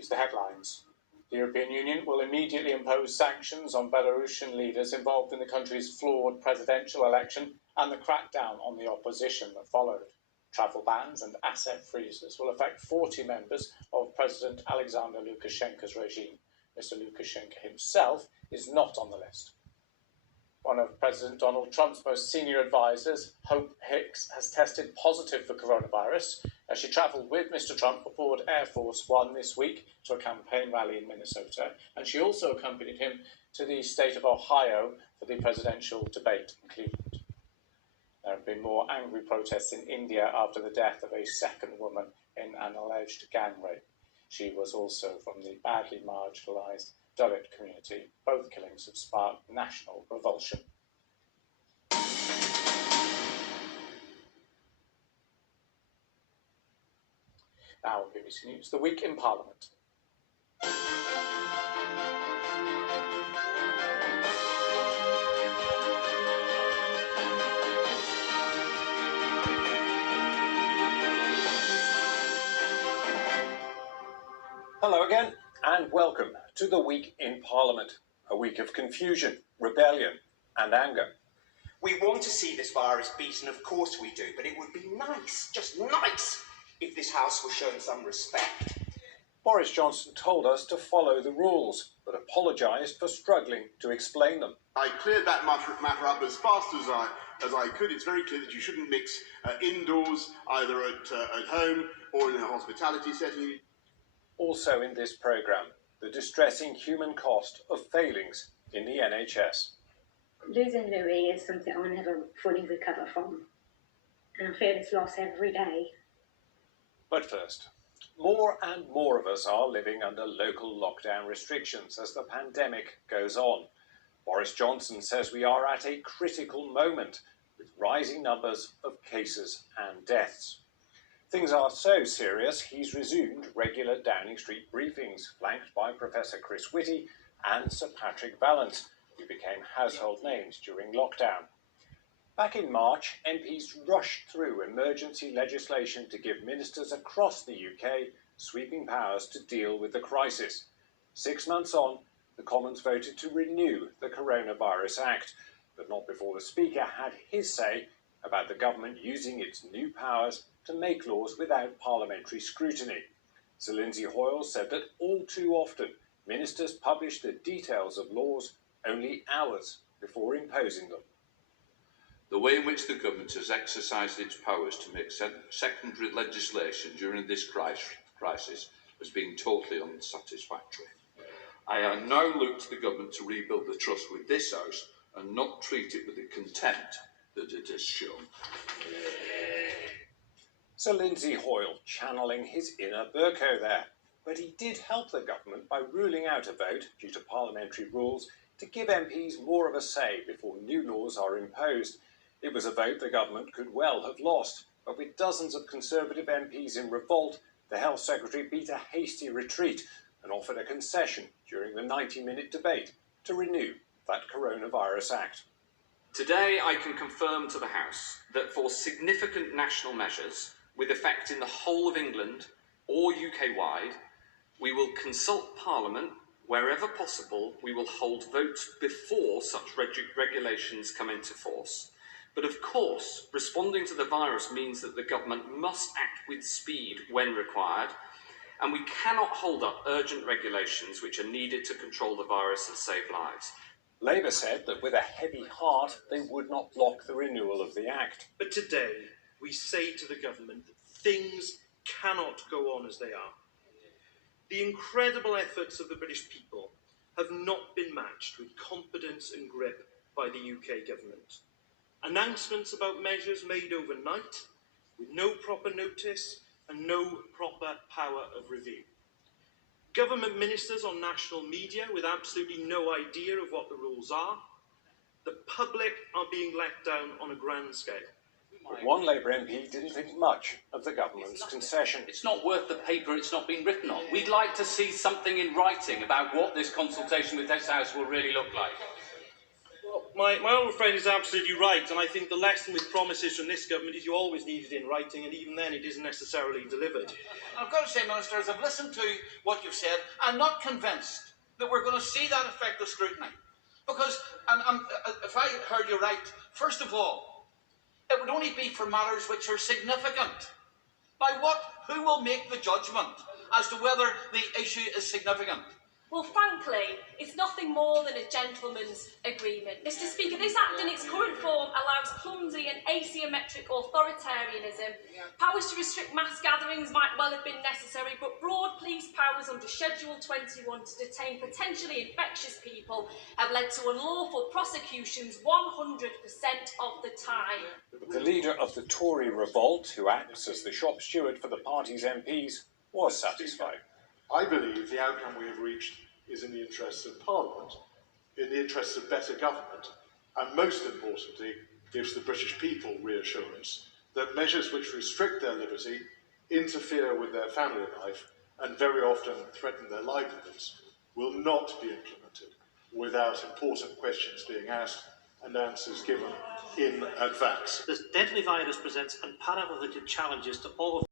these the headlines. The European Union will immediately impose sanctions on Belarusian leaders involved in the country's flawed presidential election and the crackdown on the opposition that followed. Travel bans and asset freezes will affect 40 members of President Alexander Lukashenko's regime. Mr. Lukashenko himself is not on the list. One of President Donald Trump's most senior advisors, Hope Hicks, has tested positive for coronavirus as she travelled with Mr. Trump aboard Air Force One this week to a campaign rally in Minnesota, and she also accompanied him to the state of Ohio for the presidential debate in Cleveland. There have been more angry protests in India after the death of a second woman in an alleged gang rape. She was also from the badly marginalised Dalit community. Both killings have sparked national revulsion. Now on BBC News, the week in Parliament. Hello again, and welcome to the week in Parliament, a week of confusion, rebellion and anger. We want to see this virus beaten, of course we do, but it would be nice, just nice, if this House was shown some respect. Boris Johnson told us to follow the rules, but apologised for struggling to explain them. I cleared that matter up as fast as I could. It's very clear that you shouldn't mix indoors, either at home or in a hospitality setting. Also in this programme, the distressing human cost of failings in the NHS. Losing Louis is something I'll never fully recover from, and I feel it's loss every day. But first, more and more of us are living under local lockdown restrictions as the pandemic goes on. Boris Johnson says we are at a critical moment with rising numbers of cases and deaths. Things are so serious, he's resumed regular Downing Street briefings, flanked by Professor Chris Whitty and Sir Patrick Vallance, who became household names during lockdown. Back in March, MPs rushed through emergency legislation to give ministers across the UK sweeping powers to deal with the crisis. 6 months on, the Commons voted to renew the Coronavirus Act, but not before the Speaker had his say about the government using its new powers to make laws without parliamentary scrutiny. Sir Lindsay Hoyle said that all too often ministers publish the details of laws only hours before imposing them. The way in which the government has exercised its powers to make secondary legislation during this crisis has been totally unsatisfactory. I now look to the government to rebuild the trust with this House and not treat it with the contempt that it has shown. Sir Lindsay Hoyle channeling his inner Bercow there, but he did help the government by ruling out a vote, due to parliamentary rules, to give MPs more of a say before new laws are imposed. It was a vote the government could well have lost, but with dozens of Conservative MPs in revolt, the Health Secretary beat a hasty retreat and offered a concession during the 90-minute debate to renew that Coronavirus Act. Today I can confirm to the House that for significant national measures, with effect in the whole of England or UK-wide, we will consult Parliament. Wherever possible, we will hold votes before such regulations come into force. But of course, responding to the virus means that the government must act with speed when required, and we cannot hold up urgent regulations which are needed to control the virus and save lives. Labour said that with a heavy heart, they would not block the renewal of the Act. But today, we say to the government that things cannot go on as they are. The incredible efforts of the British people have not been matched with competence and grip by the UK government. Announcements about measures made overnight, with no proper notice and no proper power of review. Government ministers on national media with absolutely no idea of what the rules are. The public are being let down on a grand scale. But one Labour MP didn't think much of the government's concession. It's not worth the paper it's not been written on. We'd like to see something in writing about what this consultation with this House will really look like. Well, My old friend is absolutely right, and I think the lesson with promises from this government is you always need it in writing, and even then it isn't necessarily delivered. I've got to say, Minister, as I've listened to what you've said, I'm not convinced that we're going to see that effect of scrutiny. Because, if I heard you right, first of all, it would only be for matters which are significant. Now, who will make the judgment as to whether the issue is significant? Well, frankly, it's nothing more than a gentleman's agreement. Mr. Speaker, this Act in its current form allows clumsy and asymmetric authoritarianism. Powers to restrict mass gatherings might well have been necessary, but broad police powers under Schedule 21 to detain potentially infectious people have led to unlawful prosecutions 100% of the time. The leader of the Tory revolt, who acts as the shop steward for the party's MPs, was satisfied. I believe the outcome we have reached is in the interests of Parliament, in the interests of better government, and most importantly, gives the British people reassurance that measures which restrict their liberty, interfere with their family life, and very often threaten their livelihoods, will not be implemented without important questions being asked and answers given in advance. This deadly virus presents unparalleled challenges to all of